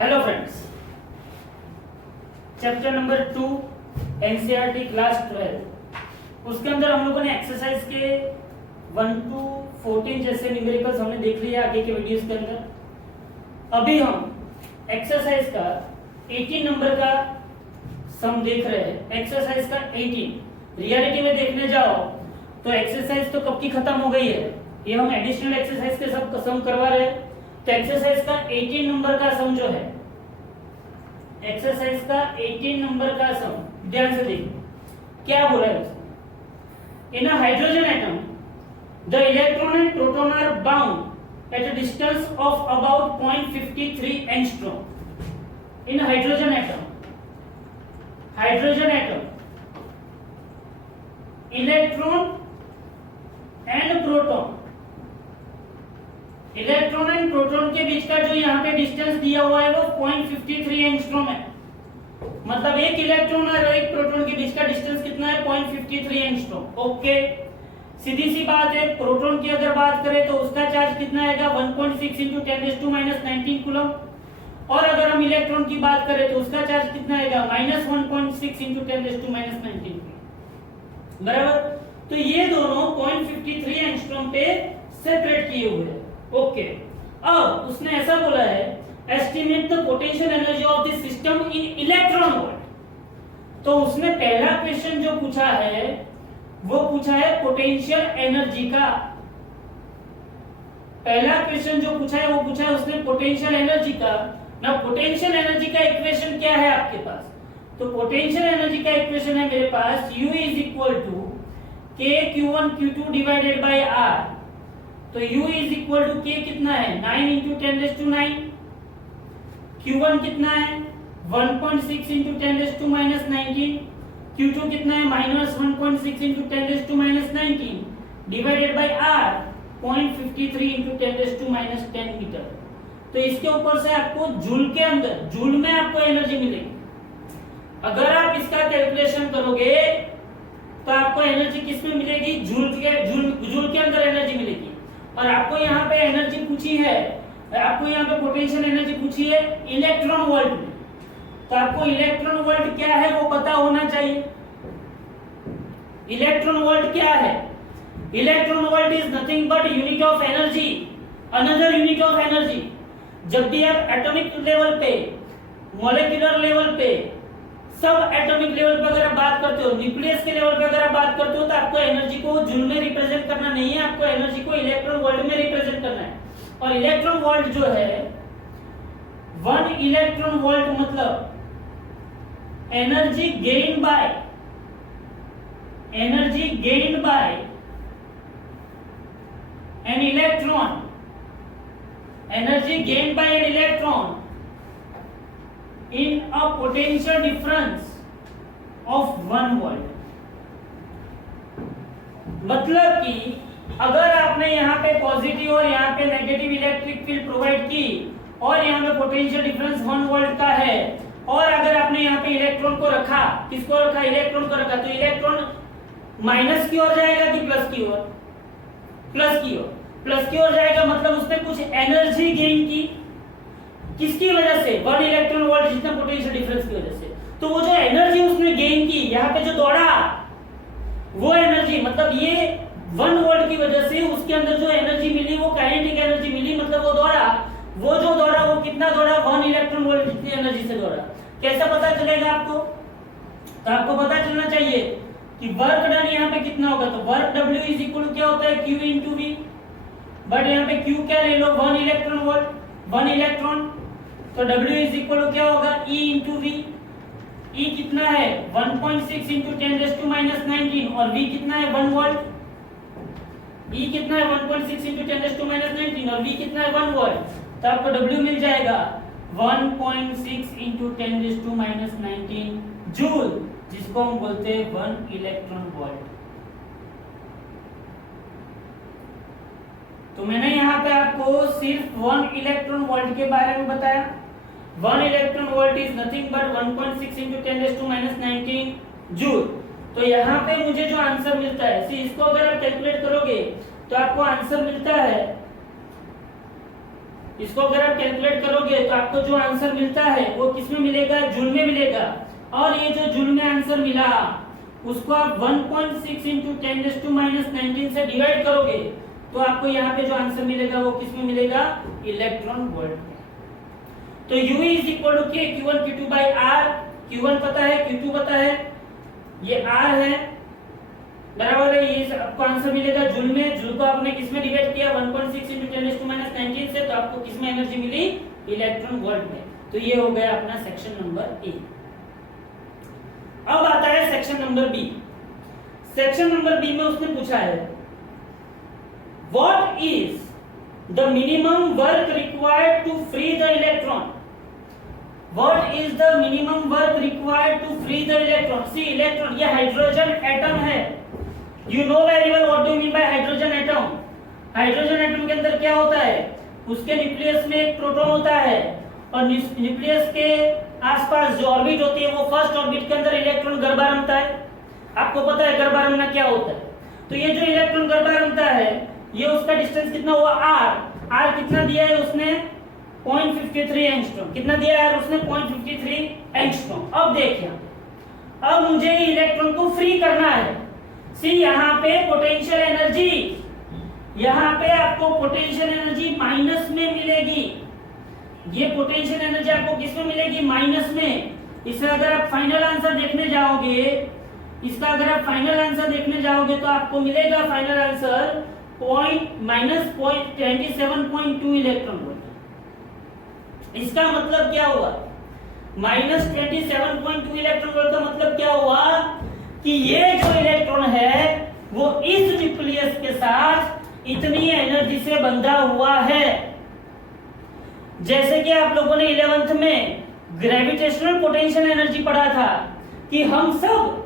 Hello friends, chapter number 2 NCERT class 12 उसके अंदर हम लोगों ने एक्सरसाइज के 1 to 14 जैसे न्यूमेरिकल्स हमने देख लिया आगे के वीडियोस के अंदर। अभी हम एक्सरसाइज का 18 नंबर का सम देख रहे हैं। एक्सरसाइज का 18 रियलिटी में देखने जाओ तो एक्सरसाइज तो कब की खत्म हो गई है। ये हम एडिशनल एक्सरसाइज के सब सम करवा रहे हैं। तो एक्सरसाइज का 18 नंबर का सम जो है, एक्सरसाइज का 18 नंबर का सम ध्यान से देखिए क्या बोला है उसने। In a hydrogen atom the electron and proton are bound at a distance of about 0.53 angstrom. In hydrogen atom electron and proton, electron and proton के बीच का जो यहाँ पे डिस्टेंस दिया हुआ है वो 0.53 एंगस्ट्रॉम है। मतलब एक इलेक्ट्रॉन और एक प्रोटॉन के बीच का डिस्टेंस कितना है? 0.53 एंगस्ट्रॉम। ओके, सीधी सी बात है। प्रोटॉन की अगर बात करें तो उसका चार्ज कितना आएगा? 1.6 × 10⁻⁻19 कूलम। और अगर हम इलेक्ट्रॉन की बात करें तो उसका चार्ज कितना आएगा? -1.6 × 10⁻19 बराबर। तो ये दोनों 0.53 एंगस्ट्रॉम पे सेपरेट किए हुए हैं। ओके, अब उसने ऐसा बोला है, estimate the potential energy of this system in electron volt. तो उसने पहला क्वेश्चन जो पूछा है वो पूछा है पोटेंशियल एनर्जी का। पहला क्वेश्चन जो पूछा है वो पूछा है उसने पोटेंशियल एनर्जी का। ना पोटेंशियल एनर्जी का इक्वेशन क्या है आपके पास? तो पोटेंशियल एनर्जी का इक्वेशन है मेरे पास U = KQ1Q2 divided by R। तो U = K कितना है? 9 × 10⁹। Q1 कितना है? 1.6 × 10⁻19। Q2 कितना है? -1.6 × 10⁻19 डिवाइडेड बाय R 0.53 × 10⁻10 मीटर। तो इसके ऊपर से आपको जूल के अंदर, जूल में आपको एनर्जी मिलेगी। अगर आप इसका कैलकुलेशन करोगे तो आपको एनर्जी किस में मिलेगी? जूल के अंदर एनर्जी मिलेगी। और आपको यहाँ पे एनर्जी पूछी है, आपको यहाँ पे पोटेंशियल एनर्जी पूछी है इलेक्ट्रॉन वोल्ट में। तो आपको इलेक्ट्रॉन वोल्ट क्या है वो पता होना चाहिए। इलेक्ट्रॉन वोल्ट क्या है? Electron volt is nothing but unit of energy, another unit of energy. जब भी आप एटॉमिक लेवल पे, मॉलिक्यूलर लेवल पे, सब एटॉमिक लेवल पे अगर आप बात करते हो, न्यूक्लियस के लेवल पे अगर आप बात करते हो तो आपको एनर्जी को जूल में रिप्रेजेंट करना नहीं है, आपको एनर्जी को इलेक्ट्रॉन वोल्ट में रिप्रेजेंट करना है। और इलेक्ट्रॉन वोल्ट जो है 1 इलेक्ट्रॉन वोल्ट मतलब energy gain by an electron, energy gain by an electron in a potential difference of 1 volt। मतलब कि अगर आपने यहाँ पे पॉजिटिव और यहाँ पे नेगेटिव इलेक्ट्रिक फील्ड प्रोवाइड की और यहाँ पे पोटेंशियल डिफरेंस 1 वोल्ट का है, और अगर आपने यहाँ पे इलेक्ट्रॉन को रखा, किसको रखा? इलेक्ट्रॉन को रखा, तो इलेक्ट्रॉन माइनस की ओर जाएगा कि प्लस की ओर? प्लस की ओर जाएगा। मतलब उसने कुछ एनर्जी गेन की, किसकी वजह से? 1 इलेक्ट्रॉन वोल्ट जितना पोटेंशियल डिफरेंस की वजह से। तो वो जो एनर्जी उसने गेन की, यहाँ पे जो दौड़ा वो एनर्जी, मतलब ये 1 वोल्ट की वजह से उसके अंदर जो एनर्जी मिली वो काइनेटिक एनर्जी मिली। मतलब वो जो दौड़ा वो कितना दौड़ा? 1 इलेक्ट्रॉन वोल्ट जितनी एनर्जी से दौड़ा। कैसा पता चलेगा आपको? तो आपको पता चलना चाहिए कि वर्क डन यहाँ पे कितना होगा। तो वर्क W = क्या होता है? Q × V। बट यहाँ पे Q क्या ले लो? 1 इलेक्ट्रॉन वोल्ट, 1 इलेक्ट्रॉन। तो W = क्या होगा? E × V। E कितना है? 1.6 × 10⁻19 और V कितना है? 1 वोल्ट। E कितना है? 1.6 × 10⁻19 और V कितना है? 1 वोल्ट। तो आपको W मिल जाएगा 1.6 × 10⁻19 जूल, जिसको हम बोलते हैं 1 इलेक्ट्रॉन वोल्ट। तो मैंने यहाँ पे आपको सिर्फ 1 इलेक्ट्रॉन वोल्ट के बारे में बताया। 1 electron volt is nothing but 1.6 × 10⁻19 joule. तो यहाँ पे मुझे जो आंसर मिलता है, इसको अगर आप कैलकुलेट करोगे तो आपको आंसर मिलता है इसको अगर आप कैलकुलेट करोगे तो आपको जो आंसर मिलता है वो किसमें मिलेगा, जूल में मिलेगा। और ये जो जूल में आंसर मिला उसको आप 1.6 इंटू 10⁻⁻19 से डिवाइड करोगे तो आपको यहाँ पे जो आंसर मिलेगा वो किसमें मिलेगा, इलेक्ट्रॉन वोल्ट में। तो U इज इक्वल टू के Q1 Q2 by R। Q1 पता है, Q2 पता है, ये R है, बराबर है। ये आपको आंसर मिलेगा जूल में। जूल को आपने किसमें डिवाइड किया, 1.6 इंटू 10⁻⁻19 से, तो आपको किसमें एनर्जी मिली, इलेक्ट्रॉन वोल्ट में। तो ये हो गया अपना सेक्शन नंबर ए। अब आता है section number B. Section number B में उसने पूछा है what is the minimum work required to free the electron. What is the minimum work required to free the electron. See electron, ये hydrogen atom है। You know very well what do you mean by hydrogen atom. Hydrogen atom के अंदर क्या होता है, उसके nucleus में एक प्रोटॉन होता है और न्यूक्लियस के आसपास जो ऑर्बिट होती है वो फर्स्ट ऑर्बिट के अंदर इलेक्ट्रॉन गर्भारमता है। आपको पता है गर्भारमना क्या होता है। तो ये जो इलेक्ट्रॉन गर्भारमता है ये उसका डिस्टेंस कितना हुआ, r कितना दिया है उसने, 0.53 एंगस्ट्रॉम। कितना दिया है उसने, 0.53 एंगस्ट्रॉम। अब देखिए, अब मुझे इलेक्ट्रॉन को फ्री करना है। सी यहाँ पे पोटेंशियल एनर्जी, यहाँ पे आपको पोटेंशियल एनर्जी माइनस में मिलेगी। ये पोटेंशियल एनर्जी आपको किसमें मिलेगी, माइनस में। इसका अगर आप फाइनल आंसर देखने जाओगे, इसका अगर आप फाइनल आंसर देखने जाओगे तो आपको मिलेगा फाइनल आंसर -27.2 इलेक्ट्रॉन वोल्ट। इसका मतलब क्या हुआ, -27.2 इलेक्ट्रॉन वोल्ट का मतलब क्या हुआ कि ये जो इलेक्ट्रॉन है वो इस न्यूक्लियस के साथ इतनी एनर्जी से बंधा हुआ है। जैसे कि आप लोगों ने 11th में ग्रेविटेशनल पोटेंशियल एनर्जी पढ़ा था कि हम सब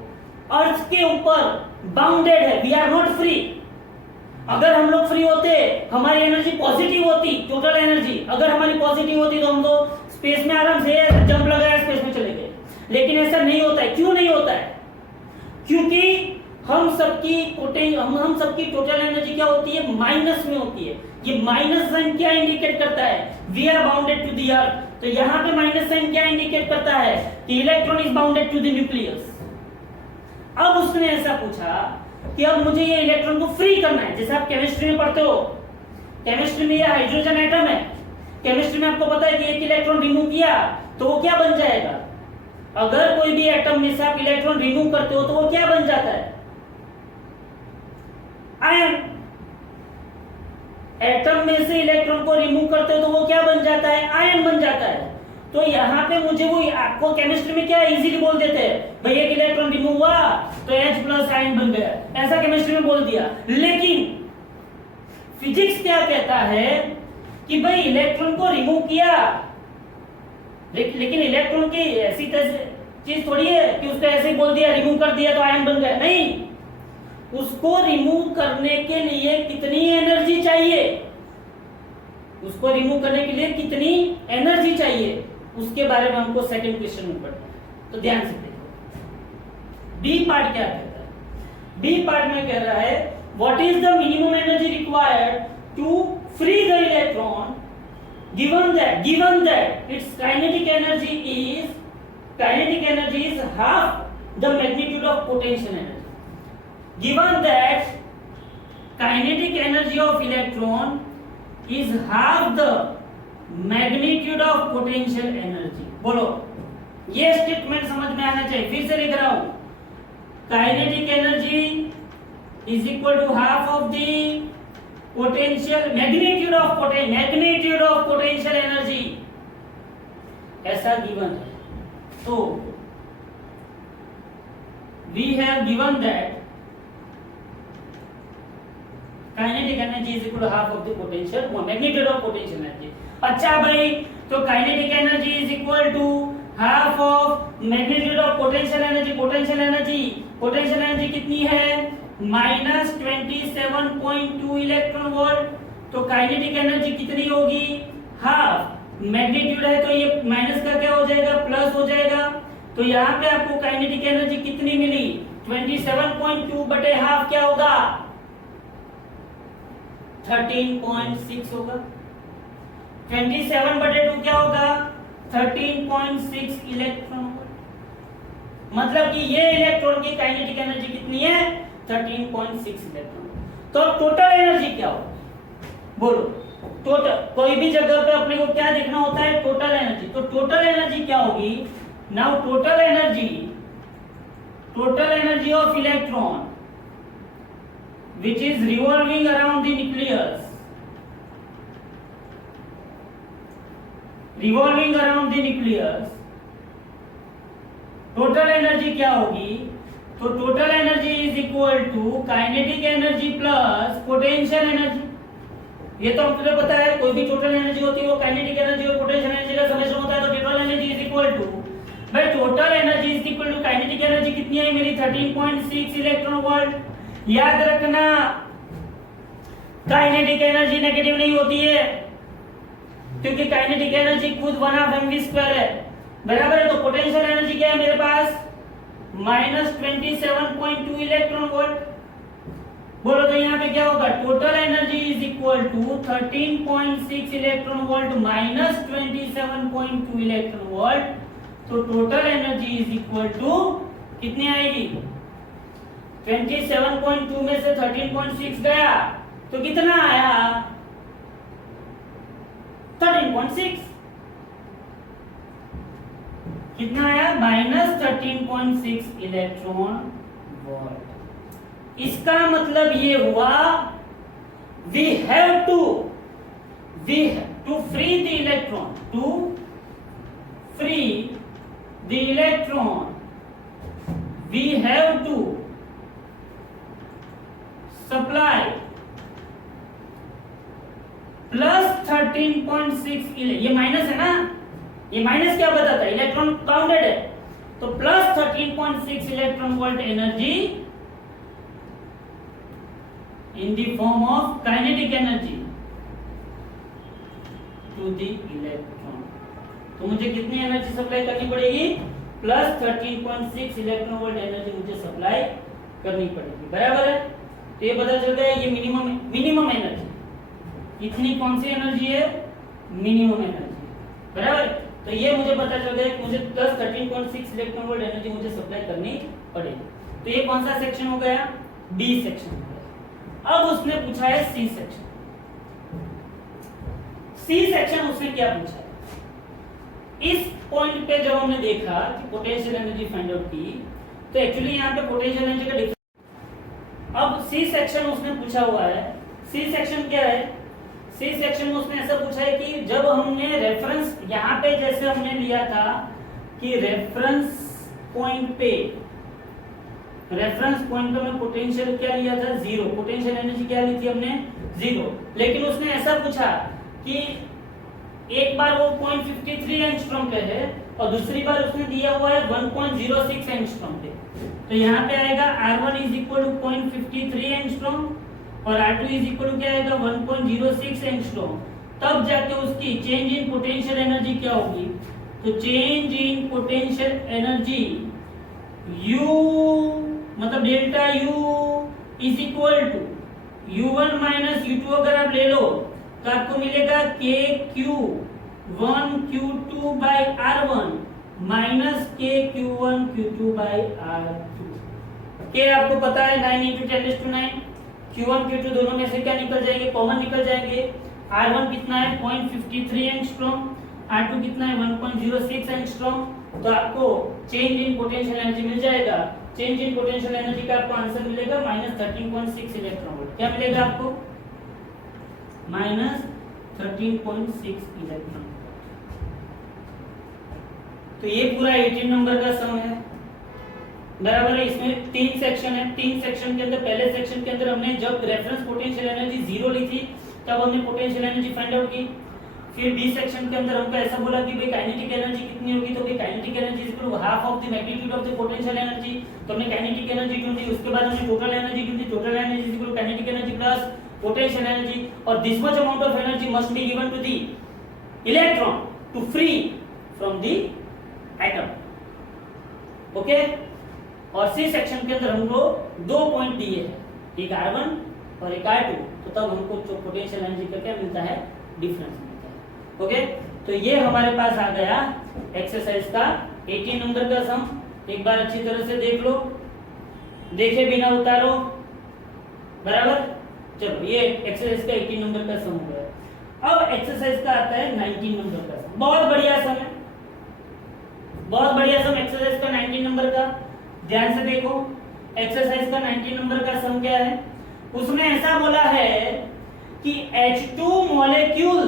अर्थ के ऊपर बाउंडेड है, वी आर नॉट फ्री। अगर हम लोग फ्री होते, हमारी एनर्जी पॉजिटिव होती, टोटल एनर्जी अगर हमारी पॉजिटिव होती तो हम तो स्पेस में आराम से जंप लगाया स्पेस में चले गए। लेकिन ऐसा नहीं होता है। क्यों नहीं होता है, क्योंकि हम सबकी टोटल एनर्जी क्या होती है, माइनस में होती है। ये माइनस साइन क्या इंडिकेट करता है, we are bounded to the earth. तो यहाँ पे माइनस साइन क्या इंडिकेट करता है कि electron is bounded to the nucleus. अब उसने ऐसा पूछा कि अब मुझे ये इलेक्ट्रॉन को फ्री करना है। जैसे आप केमिस्ट्री में पढ़ते हो, केमिस्ट्री में ये हाइड्रोजन एटम है। केमिस्ट्री में आपको पता है कि एक इलेक्ट्रॉन रिमूव किया तो वो क्या बन जाएगा। अगर कोई भी एटम में से आप इलेक्ट्रॉन रिमूव करते हो तो वो क्या बन जाता है, आयन। एटम में से इलेक्ट्रॉन को रिमूव करते हो तो वो क्या बन जाता है, आयन बन जाता है। तो यहाँ पे मुझे वो, आपको केमिस्ट्री में क्या इजीली बोल देते हैं, भाई एक इलेक्ट्रॉन रिमूव हुआ तो H+ आयन बन गया, ऐसा केमिस्ट्री में बोल दिया। लेकिन फिजिक्स क्या कहता है कि भाई इलेक्ट्रॉन को रिमूव किया, लेकिन इलेक्ट्रॉन की ऐसी चीज थोड़ी है कि उसको ऐसे ही बोल दिया, रिमूव कर दिया तो आयन बन गया। नहीं, उसको रिमूव करने के लिए कितनी एनर्जी चाहिए, उसको रिमूव करने के लिए कितनी एनर्जी चाहिए, उसके बारे में हमको सेकंड क्वेश्चन में पढ़ना है। तो ध्यान से देखो, बी पार्ट क्या कहता है। बी पार्ट में कह रहा है what is the minimum energy required to free the electron given that its kinetic energy is half the magnitude of potential energy. Given that kinetic energy of electron is half the magnitude of potential energy. बोलो, ये statement समझ में आना चाहिए। फिर से लिख रहा हूं, kinetic energy is equal to half of the magnitude of potential energy, ऐसा गिवन है। तो we have given that kinetic energy is equal to half of the potential magnitude of potential energy। अच्छा भाई, तो kinetic energy is equal to half of magnitude of potential energy। potential energy कितनी है, -27.2 electron volt. तो kinetic energy कितनी होगी, half. Magnitude है तो ये माइनस का क्या हो जाएगा, प्लस हो जाएगा। तो यहाँ पे आपको काइनेटिक एनर्जी कितनी मिली, 27.2 बटे हाफ क्या होगा, 13.6 होगा। 27/2 क्या होगा 13.6 इलेक्ट्रॉन वोल्ट। मतलब कि ये इलेक्ट्रॉन की काइनेटिक एनर्जी कितनी है 13.6 इलेक्ट्रॉन। तो टोटल एनर्जी क्या होगी बोलो। टोटल कोई भी जगह पे अपने को क्या देखना होता है टोटल एनर्जी। तो टोटल एनर्जी क्या होगी now total energy of electron which is revolving around the nucleus total energy क्या होगी। तो total energy is equal to kinetic energy plus potential energy. ये तो आपको पता है कोई भी टोटल एनर्जी होती है वो काइनेटिक एनर्जी और पोटेंशियल एनर्जी का समेशन होता है। तो total energy is equal to भाई total energy is equal to kinetic energy कितनी है मेरी 13.6 इलेक्ट्रॉन वोल्ट। याद रखना काइनेटिक एनर्जी नेगेटिव नहीं होती है क्योंकि काइनेटिक एनर्जी खुद 1/mv² है बराबर है। तो पोटेंशियल एनर्जी क्या है मेरे पास -27.2 इलेक्ट्रॉन वोल्ट। बोलो तो यहाँ पे क्या होगा total energy is equal to 13.6 electron volt -27.2 electron volt. तो total energy is equal to कितनी आएगी 27.2 में से 13.6 गया तो कितना आया 13.6 कितना आया -13.6 इलेक्ट्रॉन वोल्ट। इसका मतलब ये हुआ we have to free the electron we have to supply plus 13.6 ये माइनस है ना ये माइनस क्या बताता है इलेक्ट्रॉन काउंटेड है। तो plus 13.6 electron volt energy in the form of kinetic energy to the electron। तो मुझे कितनी एनर्जी सप्लाई करनी पड़ेगी प्लस 13.6 इलेक्ट्रॉन वोल्ट एनर्जी मुझे सप्लाई करनी पड़ेगी बराबर है। तो ये पता चलता है ये मिनिमम एनर्जी इतनी कौन सी एनर्जी है मिनिमम एनर्जी बराबर। तो ये मुझे पता चल गया कि मुझे प्लस 13.6 इलेक्ट्रॉन वोल्ट एनर्जी मुझे सप्लाई करनी पड़ेगी। तो ये कौन सा सेक्शन हो गया बी सेक्शन। अब उसने पूछा है सी सेक्शन। उसने क्या पूछा है इस पॉइंट पे जब हमने देखा कि पोटेंशियल एनर्जी फाइंड आउट की तो एक्चुअली यहाँ पे पोटेंशियल एनर्जी का डिफरेंस। अब सी सेक्शन उसने पूछा हुआ है। सी सेक्शन क्या है सी सेक्शन में उसने ऐसा पूछा है कि जब हमने रेफरेंस यहाँ पे जैसे हमने लिया था कि रेफरेंस पॉइंट पे हमने पोटेंशियल क्या लिया था 0 पोटेंशियल एनर्जी क्या ली थी हमने 0। लेकिन उसने ऐसा पूछा कि एक बार वो 0.53 एंगस्ट्रॉम पे है और दूसरी बार उसने दिया हुआ है 1.06 एंगस्ट्रॉम पे। तो यहाँ पे आएगा R1 is equal to 0.53 angstrom और R2 इज इक्वल टू क्या आएगा 1.06 एंगस्ट्रॉम। तब जाके उसकी चेंज इन पोटेंशियल एनर्जी क्या होगी। तो change in potential energy U मतलब delta U is equal to U1 minus U2 अगर आप ले लो तो आपको मिलेगा KQ1 Q2 by R1 minus KQ1 Q2 by R2। K आपको पता है 9 × 10⁹ Q1 Q2 दोनों में से क्या निकल जाएंगे कॉमन निकल जाएंगे। R1 कितना है 0.53 एंगस्ट्रॉम R2 कितना है 1.06 एंगस्ट्रॉम। तो आपको चेंज इन पोटेंशियल एनर्जी मिल जाएगा। चेंज इन पोटेंशियल एनर्जी का आपको आंसर मिलेगा -13.6 इलेक्ट्रॉन वोल्ट। क्या मिलेगा आपको -13.6 इलेक्ट्रॉन। तो ये पूरा 18 नंबर का सम है बराबर है। इसमें 3 सेक्शन है। 3 सेक्शन के अंदर पहले सेक्शन के अंदर हमने जब रेफरेंस पोटेंशियल एनर्जी 0 ली थी तब हमने पोटेंशियल एनर्जी फाइंड आउट की। फिर बी सेक्शन के अंदर हमको ऐसा बोला कि भाई काइनेटिक एनर्जी कितनी होगी। तो भाई kinetic energy is equal to half of the magnitude of the potential energy. तो हमने काइनेटिक एनर्जी ढूंढी। उसके बाद हमने टोटल एनर्जी ढूंढी। Total energy is equal to kinetic energy plus potential energy और this much amount of energy must be given to the electron to free from the atom. Okay. और C section के अंदर हमको 2 point दिए हैं एक R1 और एक R2। तो तब हमको जो पोटेंशियल एनर्जी का क्या मिलता है डिफरेंस मिलता है। ओके, तो ये हमारे पास आ गया एक्सरसाइज का 18 नंबर का सम। एक बार अच्छी तरह से देख लो, देखे बिना उतारो, बराबर। चलो ये एक्सरसाइज का 18 नंबर का सम हो गया। अब एक्सरसाइज का आता है 19 नंबर का सम। बहुत बढ़िया सम है, बहुत बढ़िया सम एक्सरसाइज का 19 नंबर का। ध्यान से देखो, एक्सरसाइज का 19 नंबर का सम क्या है। उसमें ऐसा बोला है कि H2 मॉलिक्यूल,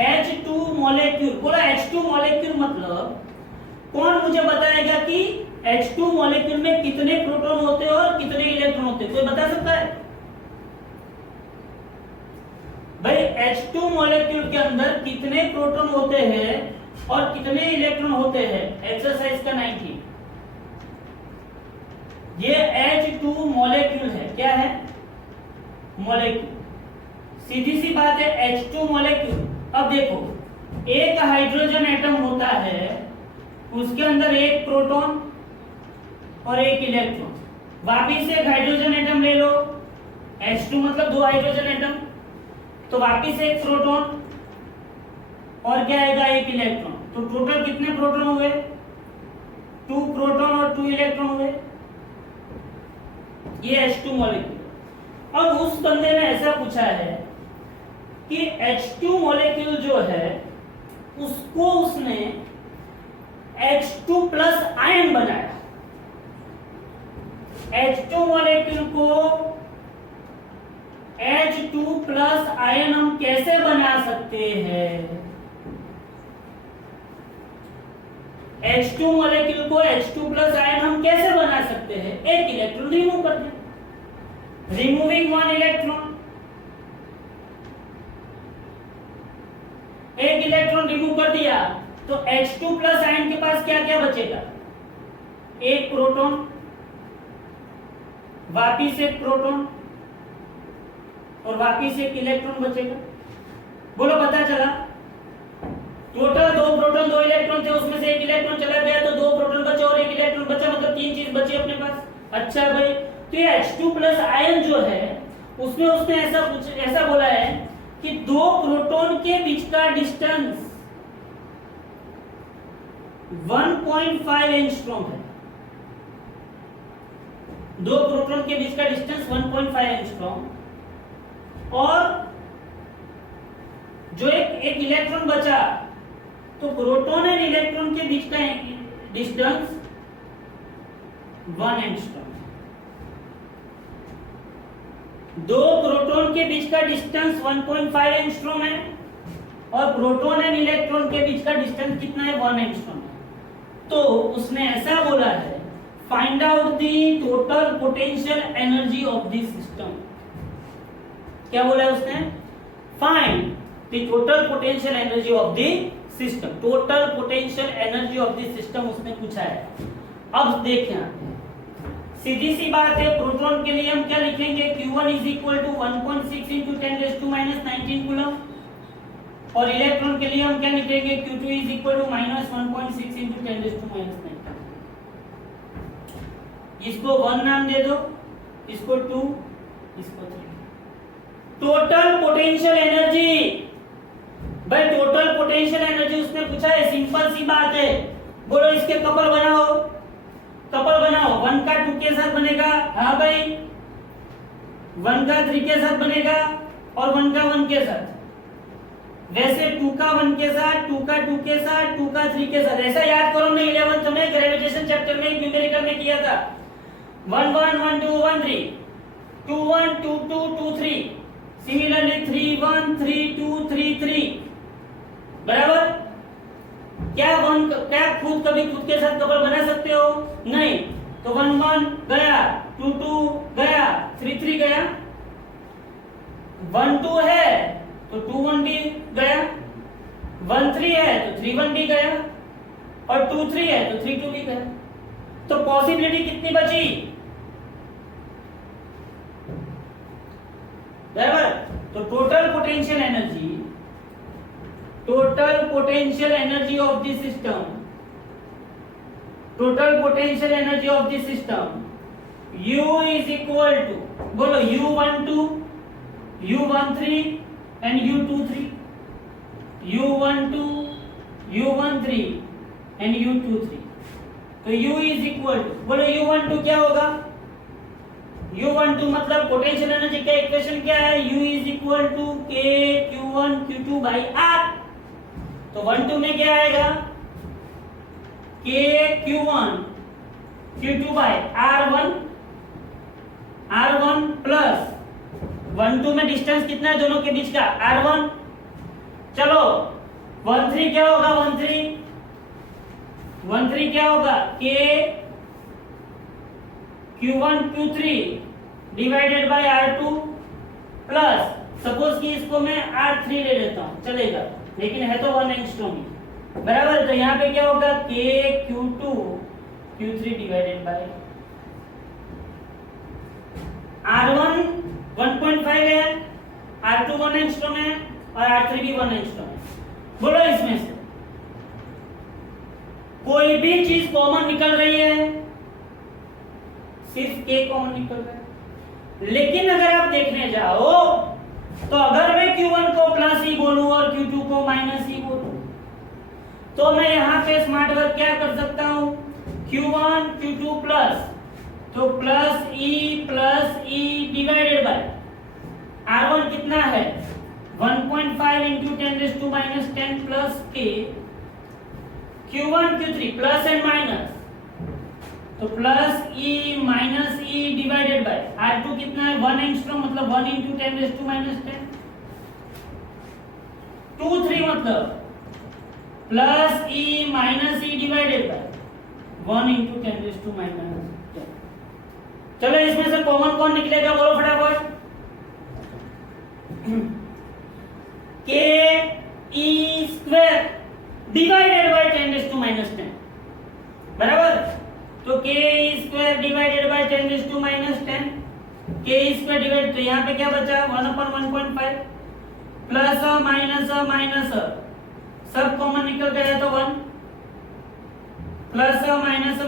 H2 मॉलिक्यूल, बोला H2 मॉलिक्यूल मतलब कौन मुझे बताएगा कि H2 मॉलिक्यूल में कितने प्रोटॉन होते हैं और कितने इलेक्ट्रॉन होते हैं? कोई बता सकता है भाई H2 मॉलिक्यूल के अंदर कितने प्रोटॉन होते हैं और कितने इलेक्ट्रॉन होते हैं? एक्सरसाइज का 19। ये H2 मॉलिक्यूल है, क्या है? मॉलिक्यूल। सीधी सी बात है, H2 मॉलिक्यूल। अब देखो, एक हाइड्रोजन एटम होता है, उसके अंदर एक प्रोटॉन और एक इलेक्ट्रॉन। वापिस एक हाइड्रोजन एटम ले लो, H2 मतलब 2 हाइड्रोजन एटम, तो वापिस एक प्रोटॉन और क्या आएगा? एक इलेक्ट्रॉन। तो टोटल कितने प्रोटॉन हुए? 2 प्रोटॉन और 2 इलेक्ट्रॉन हुए। ये H2 मॉलिक्यूल। अब उस बंदे ने ऐसा पूछा है कि H2 मॉलिक्यूल जो है उसको उसने H2 प्लस आयन बनाया। H2 मॉलिक्यूल को H2 प्लस आयन हम कैसे बना सकते हैं? H2 मॉलिक्यूल को H2 प्लस आयन हम कैसे बना सकते हैं? एक इलेक्ट्रॉन रिमूव कर दें, रिमूविंग 1 इलेक्ट्रॉन। एक इलेक्ट्रॉन रिमूव कर दिया तो H2 प्लस आयन के पास क्या क्या बचेगा? एक प्रोटॉन, वापिस एक प्रोटॉन और वापिस एक इलेक्ट्रॉन बचेगा। बोलो, पता चला? टोटल 2 प्रोटॉन 2 इलेक्ट्रॉन थे, उसमें से एक इलेक्ट्रॉन चला गया तो 2 प्रोटॉन बचे और एक इलेक्ट्रॉन बचा, मतलब 3 चीज बची अपने पास। अच्छा भाई, तो ये H2 प्लस आयन जो है उसमें उसने ऐसा बोला है कि 2 प्रोटॉन के बीच का डिस्टेंस 1.5 एंगस्ट्रॉम है। 2 प्रोटॉन के बीच का डिस्टेंस 1.5 एंगस्ट्रॉम, और जो एक इलेक्ट्रॉन बचा तो प्रोटॉन और इलेक्ट्रॉन के बीच का डिस्टेंस 1 एंगस्ट्रॉम। 2 प्रोटॉन के बीच का डिस्टेंस 1.5 एंगस्ट्रॉम है और प्रोटॉन एंड इलेक्ट्रॉन के बीच का डिस्टेंस कितना है? 1 एंगस्ट्रॉम है। तो उसने ऐसा बोला है, find out the total potential energy of the system. क्या बोला है उसने? Find the total potential energy of the system. Total potential energy of the system उसने पूछा है। अब देखिए, सीधी सी बात है, प्रोटॉन के लिए हम क्या लिखेंगे? Q1 is equal to 1.6 into 10 raised to minus 19 coulomb, और इलेक्ट्रॉन के लिए हम क्या लिखेंगे? Q2 is equal to minus 1.6 into 10 raised to minus 19। इसको 1 नाम दे दो, इसको 2, इसको 3। टोटल पोटेंशियल एनर्जी, भाई टोटल पोटेंशियल एनर्जी उसने पूछा है, सिंपल सी बात है। बोलो, इसके कपल बनाओ, कपल बनाओ। 1 का 2 के साथ बनेगा, हाँ भाई, 1 का 3 के साथ बनेगा और 1 का 1 के साथ। वैसे 2 का 1 के साथ, 2 का 2 के साथ, 2 का 3 के साथ। ऐसा याद करो, मैं 11th में ग्रेविटेशन चैप्टर में न्यूमेरिकल में किया था। 1 1 1 2 1 3, 2 1 2 2 2 3, सिमिलरली 3 1 3 2 3 3, बराबर। क्या खुद कभी खुद के साथ कपल बना सकते हो? नहीं। तो 1 1 गया, 2 2 गया, 3 3 गया। 1 2 है तो 2 1 भी गया, 1 3 है तो 3 1 भी गया, और 2 3 है तो 3 2 भी गया। तो पॉसिबिलिटी कितनी बची? बराबर। तो total potential energy of the system, total potential energy of the system, U is equal to, बोलो, U12, U13 and U23। U12 U13 and U23। तो U इज इक्वल टू, बोलो U12 क्या होगा? U12 मतलब पोटेंशियल एनर्जी का equation क्या है? U is equal to K Q1 Q2 by R। तो 12 में क्या आएगा? K Q1 Q2 by R1 plus 12 में डिस्टेंस कितना है दोनों के बीच का? R1। चलो 13 क्या होगा? 13 क्या होगा? K Q1 Q3 divided by R2 plus, suppose कि इसको मैं R3 ले लेता हूं, चलेगा, लेकिन है तो 1 एंगस्ट्रॉम ही, बराबर। तो यहाँ पे क्या होगा? K Q2 Q3 divided by R1 1.5 है, R2 1 एंगस्ट्रॉम है और R3 भी 1 एंगस्ट्रॉम है। बोलो इसमें से कोई भी चीज कॉमन निकल रही है? सिर्फ K कॉमन निकल रहा है। लेकिन अगर आप देखने जाओ तो अगर मैं Q1 को प्लस ही बोलूं और Q2 को माइनस ही बोलूं, तो मैं यहां पे स्मार्ट वर्क क्या कर सकता हूं? Q1 Q2 प्लस, तो plus E divided bye R1 कितना है? 1.5 into 10⁻⁻10 plus K Q1 Q3 plus and minus, तो plus E minus E divided by R2 कितना है? 1 एंगस्ट्रॉम, मतलब 1 इंटू 10⁻⁻10 2 3 मतलब plus E minus E divided bye 1 into 10⁻⁻10। चलो इसमें से कॉमन कौन निकलेगा? बोलो फटाफट। K E square divided by 10⁻⁻10, बराबर। तो K E square divided by 10⁻⁻10, K E square divide, तो यहाँ पे क्या बचा? 1/1.5 प्लस माइनस सब कॉमन निकल गया तो 1, प्लस माइनस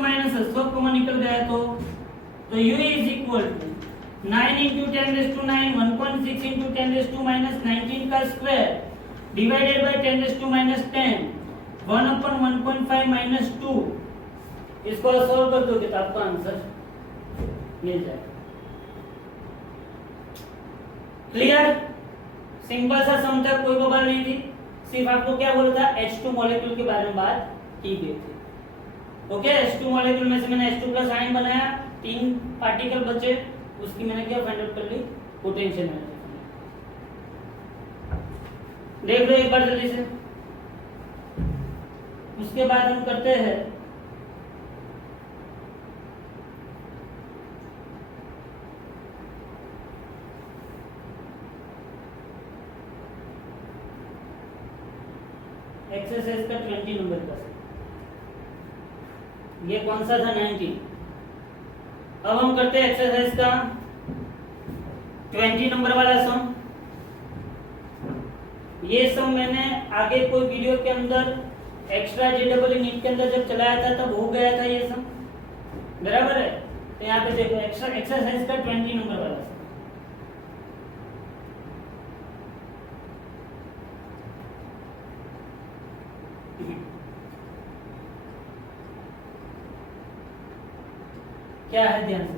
सब कॉमन निकल गया तो U is equal to 9 into 10⁻⁹ 1.6 into 10⁻⁻19 का स्क्वायर डिवाइडेड बाय 10⁻⁻10 1/1.5 माइनस 2। इसको सॉल्व कर दोगे तो आपको आंसर मिल जाएगा। क्लियर? सिंपल सा सम था, कोई बबल नहीं थी, सिर्फ आपको क्या बोला था? H2 मॉलिक्यूल के बारे में बात की गई थी। ओके, H2 मॉलिक्यूल में से मैंने H2 प्लस आयन बनाया, 3 पार्टिकल बचे, उसकी मैंने क्या फाइंड आउट कर ली? Potential energy. देख लो एक बार जल्दी से, उसके बाद हम करते हैं एक्सरसाइज का 20 नंबर का। ये कौन सा था? 19। अब हम करते हैं एक्सरसाइज का 20 नंबर वाला सम। ये सम मैंने आगे कोई वीडियो के अंदर एक्स्ट्रा JEE नीट के अंदर जब चलाया था तब हो गया था ये सम, बराबर है। तो यहाँ पे देखो एक्सरसाइज का 20 नंबर वाला सम। क्या है? ध्यान से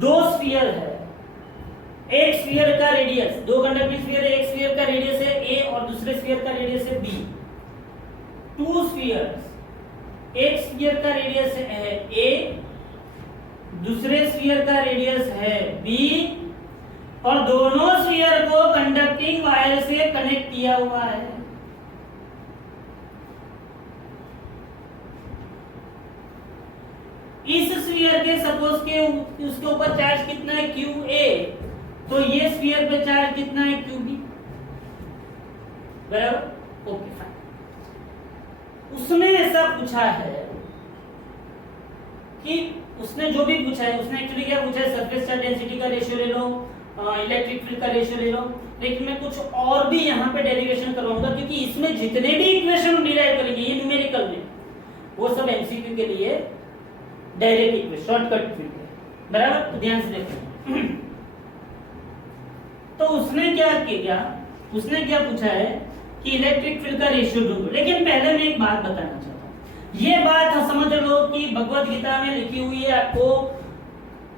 दो स्फीयर है, एक स्फीयर का रेडियस, दो कंडक्टिंग स्फीयर है, एक स्फीयर का रेडियस है A और दूसरे स्फीयर का रेडियस है B। टू स्फीयर्स, एक स्फीयर का रेडियस है A, दूसरे स्फीयर का रेडियस है B, और दोनों स्फीयर को कंडक्टिंग वायर से कनेक्ट किया हुआ है। इस स्फीयर के सपोज के उसके ऊपर चार्ज कितना है? QA, तो ये स्फीयर पे चार्ज कितना है? QB, बराबर। Okay fine. उसने ऐसा पूछा है कि उसने जो भी पूछा है, उसने एक्चुअली क्या पूछा है? सरफेस चार्ज डेंसिटी का रेशियो ले लो, इलेक्ट्रिक फील्ड का रेशियो ले लो, लेकिन मैं कुछ और भी यहाँ पे डेरिवेशन करवाऊंगा, क्योंकि इसमें जितने भी इक्वेशन हम डिराइव करेंगे ये न्यूमेरिकल में, वो सब एमसीक्यू के लिए डायरेक्ट इक्वेशन, शॉर्टकट फील्ड है। बराबर। तो ध्यान से देखो, तो उसने क्या किया, उसने क्या पूछा है कि इलेक्ट्रिक फील्ड का रेशियो ढूंढो। लेकिन पहले मैं एक बात बताना चाहता हूँ, ये बात समझ लो कि भगवत गीता में लिखी हुई है। आपको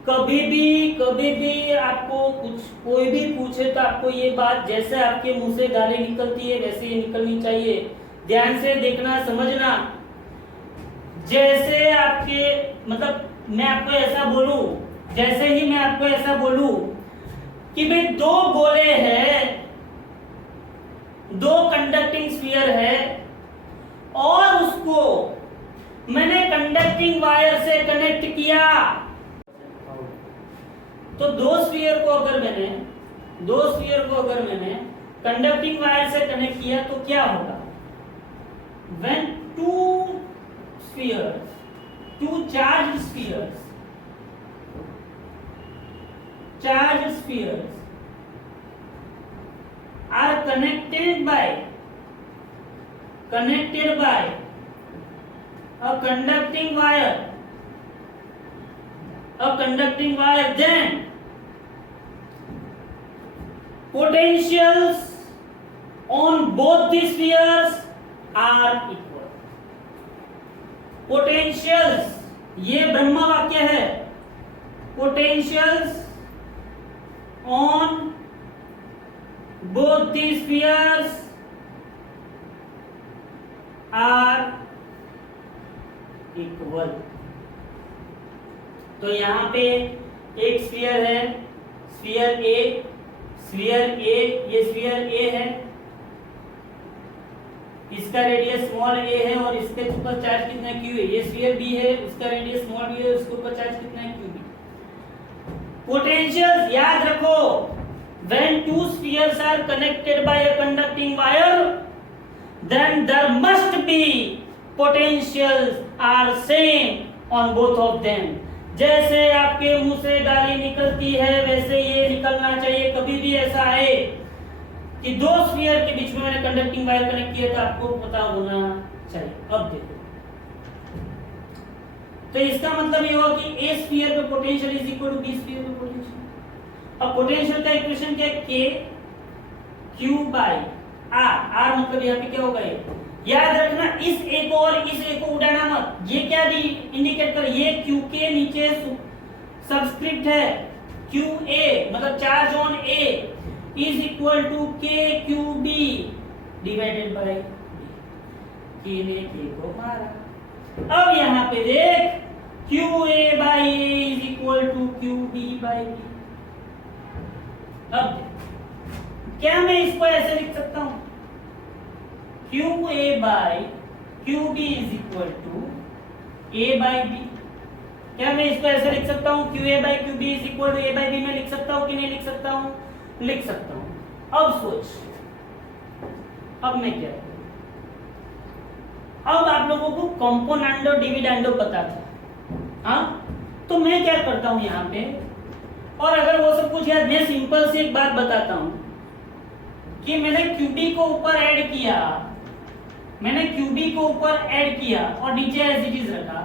कभी भी आपको कुछ कोई भी पूछे तो आपको ये बात जैसे आपके मुंह से गाली निकलती है वैसे ही निकलनी चाहिए। ध्यान से देखना, समझना। जैसे आपके मतलब मैं आपको ऐसा बोलूं, जैसे ही मैं आपको ऐसा बोलूं कि भाई दो गोले हैं, दो कंडक्टिंग स्फीयर है और उसको मैंने कंडक्टिंग वायर से कनेक्ट किया, तो दो स्फीयर को अगर मैंने कंडक्टिंग वायर से कनेक्ट किया तो क्या होगा? When two charged spheres are connected by a conducting wire, then potentials on both the spheres are equal. Potentials, ये ब्रह्म वाक्य है। Potentials on both the spheres are equal. तो यहाँ पे एक स्फीयर है, स्फीयर ए, ये स्फीयर ए है, इसका रेडियस स्मॉल ए है और इसके ऊपर चार्ज कितना क्यू है। ये स्फीयर बी है, उसका रेडियस स्मॉल बी है, उसके ऊपर चार्ज कितना है क्यू बी। पोटेंशियल याद रखो, when two spheres are connected by a conducting wire, then there must be potentials are same on both of them. जैसे आपके मुंह से गाली निकलती है वैसे ये निकलना चाहिए। कभी भी ऐसा आए कि दो स्फीयर के बीच में मैंने कंडक्टिंग वायर कनेक्ट किया तो आपको पता होना चाहिए। अब देखो, तो इसका मतलब ये हुआ कि ए स्फीयर पे potential is equal to B sphere पे पोटेंशियल। अब पोटेंशियल का इक्वेशन क्या है? के क्यू बाई आर मतलब यहाँ पे क्या होगा? याद रखना, इस ए को और इस ए को उड़ाना मत। ये क्या इंडिकेट कर, ये क्यू के नीचे सबस्क्रिप्ट है क्यू ए, मतलब charge on A is equal to K Q B divided by K ने के को मारा। अब यहाँ पे देख, Q A by A is equal to Q B by B. अब क्या मैं इसको ऐसे लिख सकता हूं? Q A by Q B is equal to A by B. क्या मैं इसको ऐसे लिख सकता हूं? Q A by Q B is equal to A by B. मैं लिख सकता हूं कि नहीं लिख सकता हूं? लिख सकता हूं। अब सोच, अब मैं क्या करूं? अब आप लोगों को कंपोनेंडो डिविडेंडो पता था, हाँ? तो मैं क्या करता हूं यहाँ पे, और अगर वो सब कुछ याद, मैं सिंपल से एक बात बताता हूं कि मैंने क्यूबी को ऊपर ऐड किया, और नीचे एज इट इज रखा,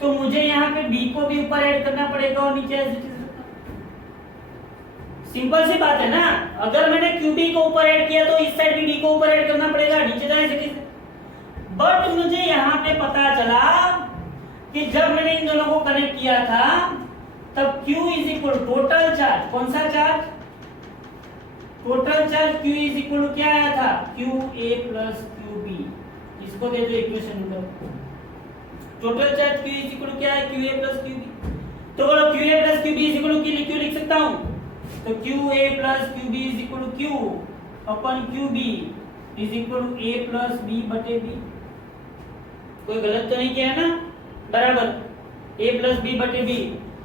तो मुझे यहाँ पे बी को भी ऊपर ऐड करना पड़ेगा और नीचे एज इट इज रखा। सिंपल सी बात है ना। अगर मैंने क्यूबी को ऊपर ऐड किया तो इस साइड भी बी को ऊपर ऐड करना पड़ेगा, नीचे तो एज इट इज। बट मुझे यहाँ पे पता चला कि जब मैंने इन दोनों को कनेक्ट किया था तब Q is equal total charge, कौन सा charge? Total charge Q is equal क्या आया था? QA plus QB। इसको दे दो इक्वेशन में। Total charge Q is equal क्या है? QA plus QB। तो बोलो QA plus QB is equal क्यों लिख सकता हूं? तो QA plus QB is equal Q upon QB is equal A plus B बटे B। कोई गलत तो नहीं किया है ना? बराबर A प्लस B बटे B।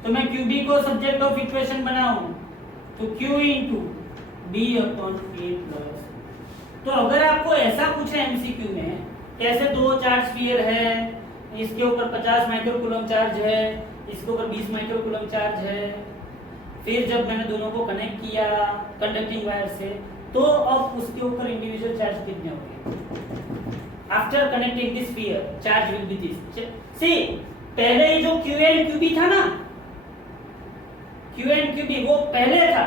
तो मैं QB को सब्जेक्ट ऑफ इक्वेशन बनाऊं तो Q into B upon A plus. तो अगर आपको ऐसा पूछे MCQ में, कैसे दो चार्ज स्फीयर है, इसके ऊपर 50 माइक्रोकूलम चार्ज है, इसके ऊपर 20 माइक्रोकूलम चार्ज है, फिर जब मैंने दोनों को कनेक्ट किया कंडक्टिंग वायर से, तो अब उसके ऊपर इंडिविजुअल चार्ज कितने होंगे? After connecting this sphere charge will be this. See, पहले ही जो QA एंड QB था ना, Q and QB वो पहले था,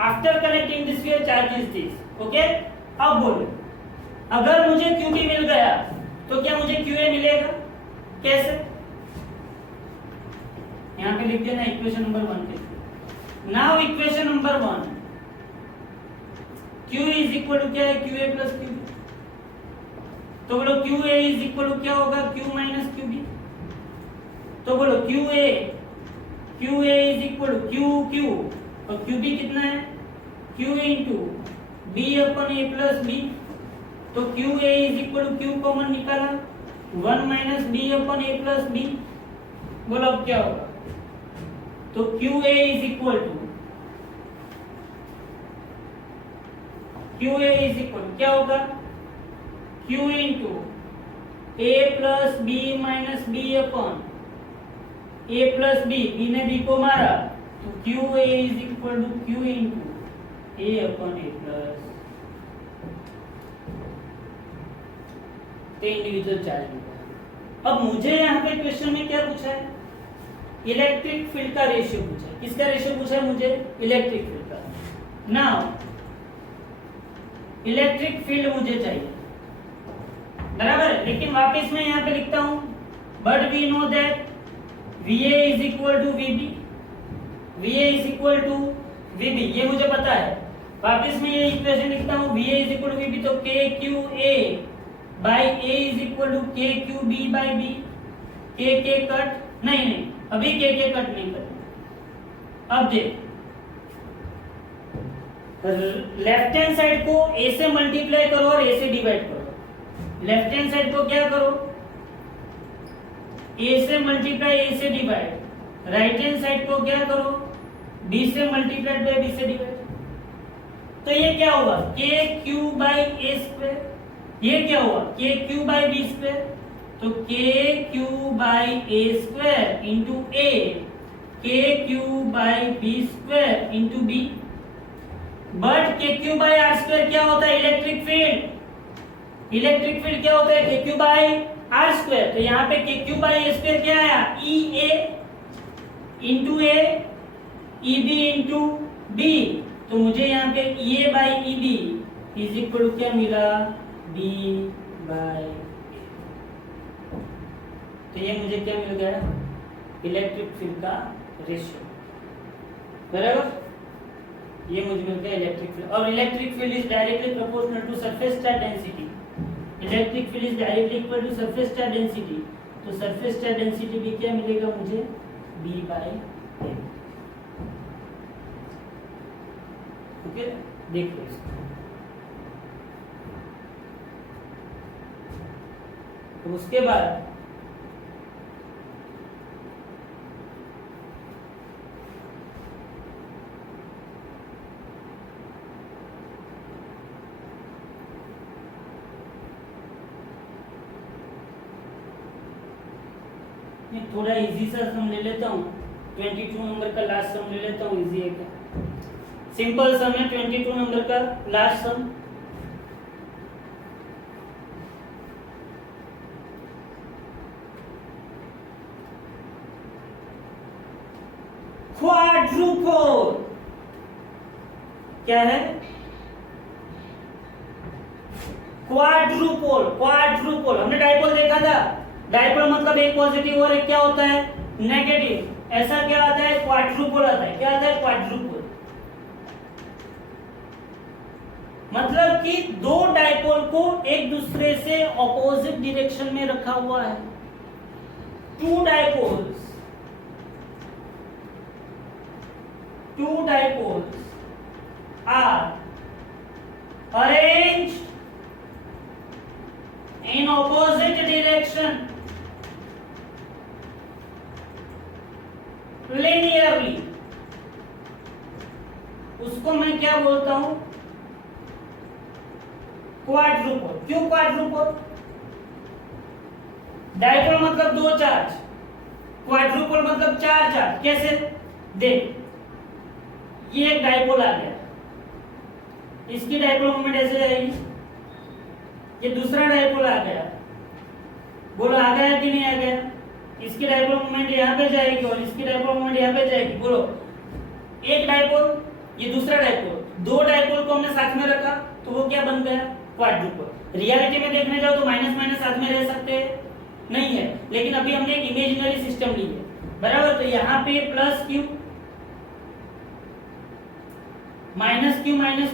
after connecting this way charge is this. Okay, अब बोलो अगर मुझे QB मिल गया तो क्या मुझे QA मिलेगा? कैसे? यहां पे लिख देना इक्वेशन नंबर 1 पे। Now equation number 1, Q is equal to क्या है? QA plus QB। तो बोलो QA इज इक्वल टू क्या होगा? Q minus QB। तो बोलो QA is equal to QQ और QB कितना है? Q into B upon A plus B। तो QA is equal to Q common निकाला, 1 minus B upon A plus B। बोलो अब क्या होगा? तो QA इज इक्वल टू क्या होगा? Q into A plus B minus B upon A plus B, B ने B को मारा तो QA is equal to Q into A upon A plus individual charge मिला। अब मुझे यहाँ पे क्वेश्चन में क्या पूछा है? इलेक्ट्रिक फील्ड का रेशियो पूछा है। किसका रेशियो पूछा है मुझे? इलेक्ट्रिक फील्ड का। नाउ इलेक्ट्रिक फील्ड मुझे चाहिए, बराबर है, लेकिन वापस मैं यहाँ पे लिखता हूं, but we know that VA is equal to VB, VA is equal to VB, ये मुझे पता है। वापस मैं ये इक्वेशन लिखता हूं, VA is equal to VB, तो KQA by A is equal to KQB by B। K cut नहीं, अभी K कट नहीं करना। अब देख, लेफ्ट हैंड साइड को A से मल्टीप्लाई करो और A से डिवाइड करो। लेफ्ट हैंड साइड को क्या करो? A से मल्टीप्लाई A से डिवाइड। राइट हैंड साइड को क्या करो? B से मल्टीप्लाई बाय B से डिवाइड। तो ये क्या हुआ? KQ by A square. ये क्या हुआ? KQ by B square. तो KQ by A square into A, KQ by B square into B। But KQ by R square क्या होता है? Electric field. इलेक्ट्रिक फील्ड क्या होता है? KQ by R square. तो यहाँ पे KQ बाई A स्क्वायर क्या आया? EA into A, EB into B। तो मुझे यहाँ पे EA by EB is equal to क्या मिला? B by A। तो ये मुझे क्या मिल गया? इलेक्ट्रिक फील्ड का रेशियो, बराबर। ये मुझे मिल गया इलेक्ट्रिक फील्ड। और electric field is directly proportional to surface charge density. Electric field is directly equal to surface charge density. तो सरफेस चार्ज डेंसिटी भी क्या मिलेगा मुझे? B by A। ओके, देखो इसको। तो उसके बाद थोड़ा इजी सा सम ले लेता हूँ। 22 नंबर का लास्ट सम ले लेता हूँ, इजी है क्या? सिंपल सम है 22 नंबर का लास्ट सम। क्वाड्रुपोल क्या है? क्वाड्रुपोल हमने डाइपोल देखा था। डाइपोल मतलब एक पॉजिटिव और एक क्या होता है? नेगेटिव। ऐसा क्या आता है? क्वाड्रुपोल आता है। क्या आता है? क्वाड्रुपोल। मतलब कि दो डाइपोल को एक दूसरे से ऑपोजिट डायरेक्शन में रखा हुआ है। Two dipoles are arranged in opposite direction linearly। उसको मैं क्या बोलता हूं? क्वाड्रुपोल। क्यों क्वाड्रुपोल? डाइपोल मतलब दो चार्ज, क्वाड्रुपोल मतलब चार चार्ज। कैसे? देख, ये एक डाइपोल आ गया, इसकी डाइपोल मोमेंट ऐसे जाएगी। ये दूसरा डाइपोल आ गया, बोलो आ गया कि नहीं आ गया? इसकी डाइपोल मोमेंट यहाँ पे जाएगी और इसकी डाइपोल मोमेंट यहाँ पे जाएगी। बोलो एक डायपोल, ये दूसरा डायपोल, दो डायपोल को हमने साथ में रखा तो वो क्या बन गया, क्वाड्रुपल। रियलिटी में देखने जाओ तो माइनस माइनस साथ में रह सकते हैं, नहीं है, लेकिन अभी हमने एक इमेजिनरी सिस्टम ली है, बराबर। तो यहाँ पे प्लस क्यू माइनस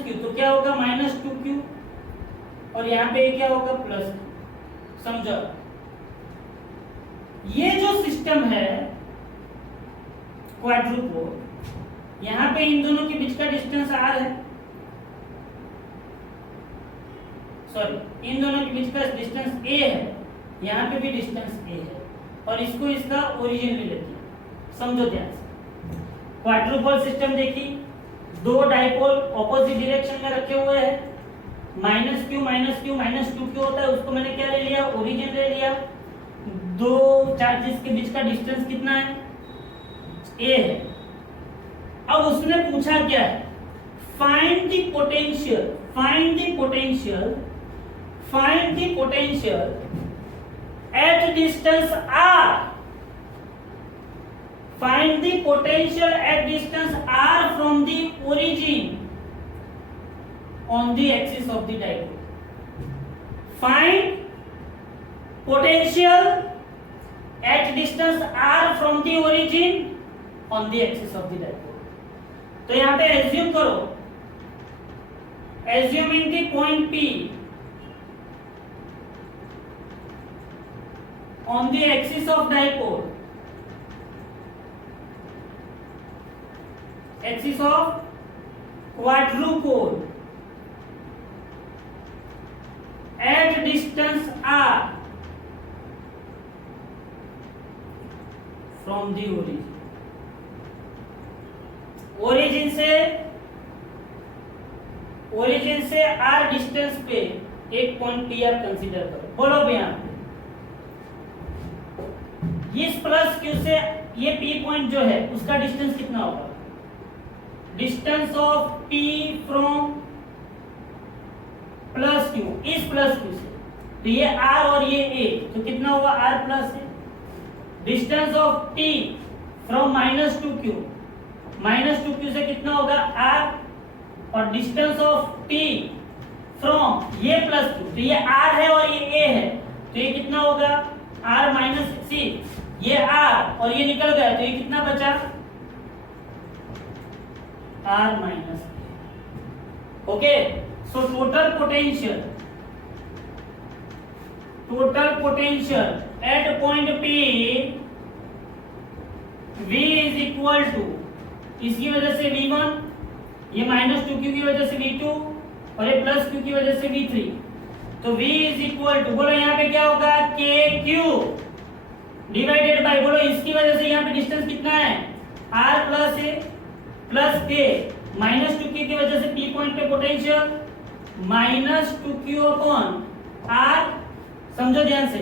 क्यू तो क्या होगा माइनस 2q, और यहाँ पे क्या होगा प्लस, समझो। ये जो सिस्टम है क्वाड्रुपोल, यहाँ पे इन दोनों के बीच का डिस्टेंस r है, सॉरी इन दोनों के बीच का डिस्टेंस a है, यहाँ पे भी डिस्टेंस a है, और इसको इसका ओरिजिन ले लेते हैं, समझो ध्यान से। क्वाड्रुपोल सिस्टम देखी, दो डाइपोल ऑपोजिट डायरेक्शन में रखे हुए हैं, माइनस क्यू माइनस 2q होता है, उसको मैंने क्या ले लिया, ओरिजिन ले लिया। दो चार्जेस के बीच का डिस्टेंस कितना है, a है। अब उसने पूछा क्या है, find the potential, find the potential, find the potential at distance r, find the potential at distance r from the origin on the axis of the dipole. Find potential at distance r from the origin on the axis of the dipole. तो यहाँ पे assume करो, assuming the point P on the axis of dipole, axis of quadrupole at distance r from the origin, origin से r distance पे एक point P आप consider करो। बोलो भैया, इस प्लस क्यू से ये P पॉइंट जो है उसका डिस्टेंस कितना होगा, distance of P from plus Q, इस प्लस क्यू से, तो ये R और ये A, तो कितना हुआ R प्लस है। Distance of P from minus 2q, minus 2q से कितना होगा R, और डिस्टेंस ऑफ P फ्रॉम ये प्लस क्यू, तो ये R है और ये A है, तो ये कितना होगा R माइनस सी, ये R और ये निकल गया, तो ये कितना बचा R minus. Okay, so total potential at point P V is equal to, इसकी वजह से V1, ये माइनस 2q की वजह से V2, और ये प्लस q की वजह से V3, तो V इज इक्वल टू, बोलो यहाँ पे क्या होगा KQ डिवाइडेड बाय, बोलो इसकी वजह से यहाँ पे डिस्टेंस कितना है R plus A plus K, minus 2q की वजह से P पॉइंट पे potential minus 2q upon R, समझो ध्यान से,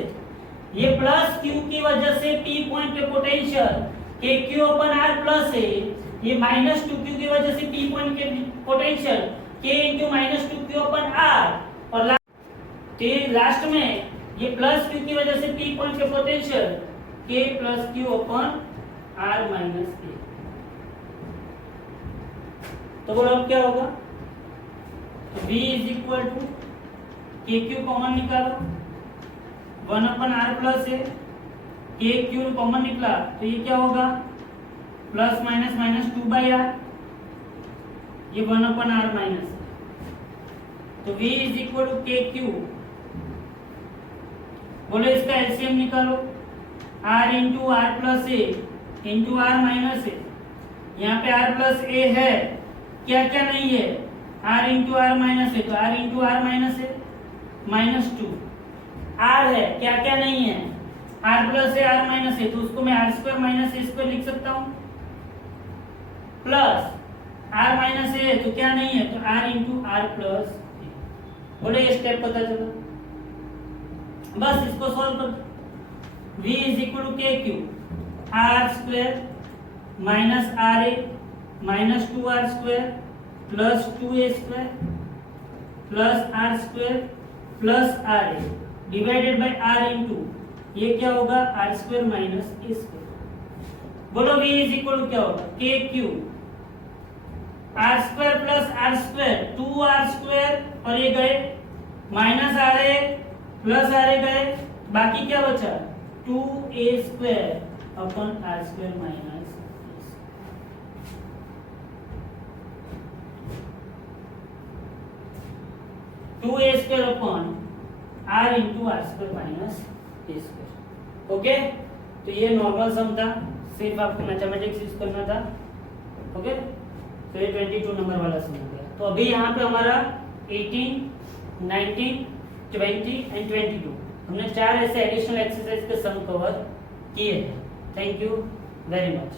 ये प्लस q की वजह से P पॉइंट पे potential KQ upon R plus A, ये माइनस 2q की वजह से P पॉइंट के potential K into minus 2q upon R, और लास्ट में ये प्लस q की वजह से P पॉइंट के potential K plus q upon R minus A। तो बोलो अब क्या होगा, तो V is equal to KQ common निकालो, 1 अपन R प्लस है, KQ कॉमन निकला तो ये क्या होगा plus minus minus 2 by R, ये 1 अपन R माइनस, तो V is equal to KQ, बोलो इसका एलसीएम निकालो, R into R plus A into R minus A, यहाँ पे R प्लस A है, क्या क्या नहीं है R इंटू R माइनस है, तो R इंटू R माइनस है माइनस 2, R है, क्या क्या नहीं है R प्लस है R माइनस है, तो उसको मैं R square minus A square लिख सकता हूँ, प्लस R माइनस है तो क्या नहीं है, तो R into R plus A। बोले ये स्टेप पता चला, बस इसको सॉल्व कर, V is equal to KQ R square minus RA minus 2R square plus 2A square plus R square plus RA divided by R into ये क्या होगा R square minus A square. बोलो V is equal to क्या होगा KQ R square plus R square 2r square और ये गए minus आ रहे प्लस आ रहे गए, बाकी क्या बचा 2a square upon R square minus 2a square upon r into R square minus a square. Okay, तो ये नॉर्मल सम था, सिर्फ आपको मैथमेटिक्स यूज करना था। ओके, तो ये 22 नंबर वाला सम हो गया। तो अभी यहाँ पे हमारा 18, 19, 20 एंड 22 हमने 4 ऐसे एडिशनल एक्सरसाइज के सम कवर किए हैं। Thank you very much.